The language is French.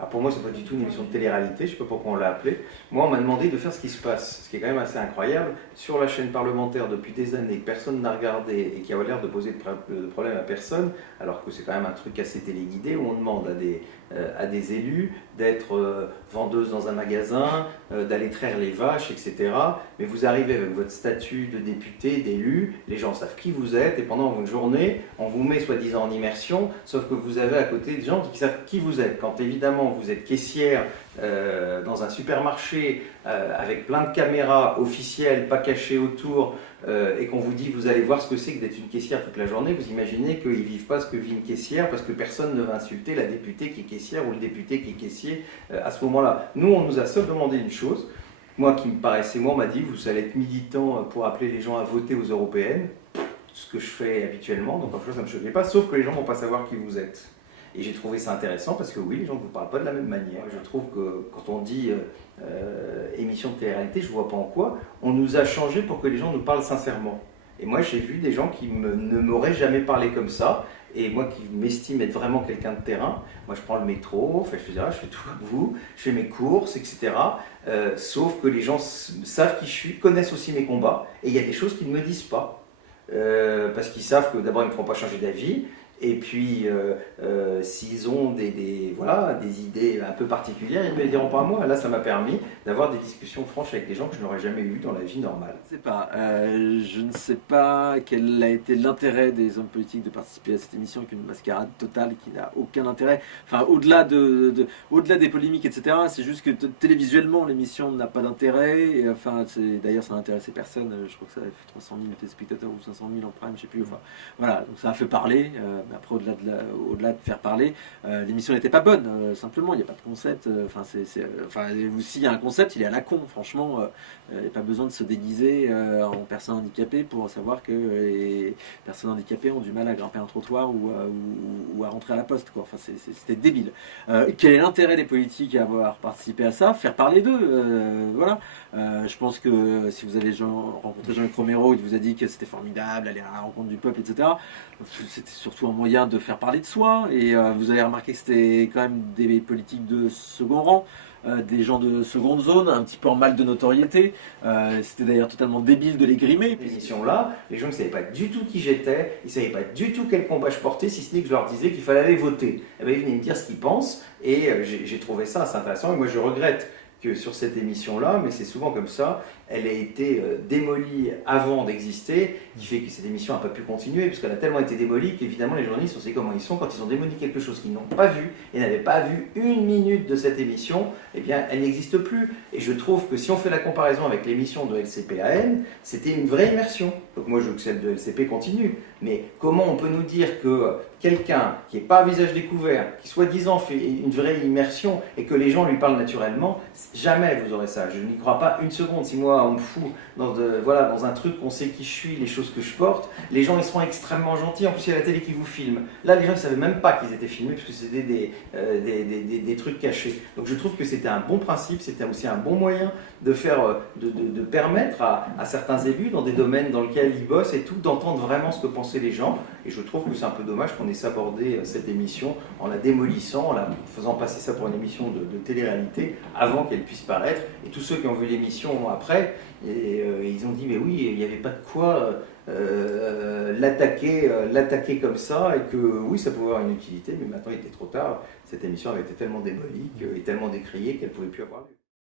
Alors pour moi, c'est pas du tout une émission de télé-réalité, je sais pas pourquoi on l'a appelée. Moi, on m'a demandé de faire ce qui se passe, ce qui est quand même assez incroyable. Sur la chaîne parlementaire depuis des années, que personne n'a regardé et qui a l'air de poser de problème à personne, alors que c'est quand même un truc assez téléguidé où on demande à des élus d'être vendeuses dans un magasin, d'aller traire les vaches, etc. Mais vous arrivez avec votre statut de député, d'élu, les gens savent qui vous êtes et pendant une journée, on vous met soi-disant en immersion, sauf que vous avez à côté des gens qui savent qui vous êtes. Quand évidemment vous êtes caissière dans un supermarché avec plein de caméras officielles, pas cachées autour, et qu'on vous dit vous allez voir ce que c'est que d'être une caissière toute la journée, vous imaginez qu'ils ne vivent pas ce que vit une caissière parce que personne ne va insulter la députée qui est caissière ou le député qui est caissier à ce moment-là. Nous, on nous a seul demandé une chose, moi qui me paraissait, moi on m'a dit vous allez être militant pour appeler les gens à voter aux européennes, ce que je fais habituellement, donc en fait ça ne me choquait pas, sauf que les gens ne vont pas savoir qui vous êtes. Et j'ai trouvé ça intéressant parce que oui, les gens ne vous parlent pas de la même manière. Je trouve que quand on dit émission de télé-réalité, je ne vois pas en quoi, on nous a changé pour que les gens nous parlent sincèrement. Et moi j'ai vu des gens qui ne m'auraient jamais parlé comme ça, et moi qui m'estime être vraiment quelqu'un de terrain, moi je prends le métro, enfin, je fais tout comme vous, je fais mes courses, etc. Sauf que les gens savent qui je suis, connaissent aussi mes combats, et il y a des choses qu'ils ne me disent pas. Parce qu'ils savent que d'abord ils ne me feront pas changer d'avis, et puis s'ils ont voilà, des idées un peu particulières, ils ne me les diront pas à moi. Là, ça m'a permis d'avoir des discussions franches avec des gens que je n'aurais jamais eues dans la vie normale. Je ne sais pas quel a été l'intérêt des hommes politiques de participer à cette émission, qu'une mascarade totale qui n'a aucun intérêt. Enfin, au-delà au-delà des polémiques, etc., c'est juste que télévisuellement, l'émission n'a pas d'intérêt. Et, enfin, d'ailleurs, ça n'a intéressé personne. Je crois que ça a fait 300 000 téléspectateurs ou 500 000 en prime, je sais plus. Enfin, voilà, donc ça a fait parler. Mais après, au-delà de faire parler, l'émission n'était pas bonne. Simplement, il n'y a pas de concept. S'il y a un concept, il est à la con. Franchement, il n'y a pas besoin de se déguiser en personne handicapée pour savoir que les personnes handicapées ont du mal à grimper un trottoir ou à rentrer à la poste, quoi. Enfin, c'était débile. Quel est l'intérêt des politiques à avoir participé à ça? Faire parler d'eux. Voilà. Je pense que si vous avez rencontré Jean-Luc Romero, il vous a dit que c'était formidable, aller à la rencontre du peuple, etc. C'était surtout un moyen de faire parler de soi. Et vous avez remarqué que c'était quand même des politiques de second rang. Des gens de seconde zone, un petit peu en mal de notoriété. C'était d'ailleurs totalement débile de les grimer. Cette émission-là, les gens ne savaient pas du tout qui j'étais, ils ne savaient pas du tout quel combat je portais, si ce n'est que je leur disais qu'il fallait aller voter. Et bien, ils venaient me dire ce qu'ils pensent, et j'ai trouvé ça assez intéressant. Et moi, je regrette que sur cette émission-là, mais c'est souvent comme ça, elle a été démolie avant d'exister, qui fait que cette émission n'a pas pu continuer, parce qu'elle a tellement été démolie qu'évidemment les journalistes, on sait comment ils sont, quand ils ont démoli quelque chose qu'ils n'ont pas vu, et n'avaient pas vu une minute de cette émission, eh bien elle n'existe plus. Et je trouve que si on fait la comparaison avec l'émission de LCP-AN, c'était une vraie immersion. Donc moi je veux que celle de LCP continue, mais comment on peut nous dire que quelqu'un qui n'est pas à visage découvert, qui soi-disant fait une vraie immersion, et que les gens lui parlent naturellement, jamais vous aurez ça. Je n'y crois pas une seconde. Si moi on me fout dans un truc, on sait qui je suis, les choses que je porte, les gens ils seront extrêmement gentils. En plus il y a la télé qui vous filme. Là les gens ne savaient même pas qu'ils étaient filmés parce que c'était des trucs cachés. Donc je trouve que c'était un bon principe, c'était aussi un bon moyen de permettre à certains élus dans des domaines dans lesquels ils bossent et tout, d'entendre vraiment ce que pensaient les gens. Et je trouve que c'est un peu dommage qu'on ait sabordé cette émission en la démolissant, en la faisant passer ça pour une émission de télé-réalité avant qu'elle puisse paraître. Et tous ceux qui ont vu l'émission après, ils ont dit mais oui, il n'y avait pas de quoi l'attaquer comme ça, et que oui, ça pouvait avoir une utilité, mais maintenant il était trop tard. Cette émission avait été tellement démolie et tellement décriée qu'elle ne pouvait plus avoir lieu.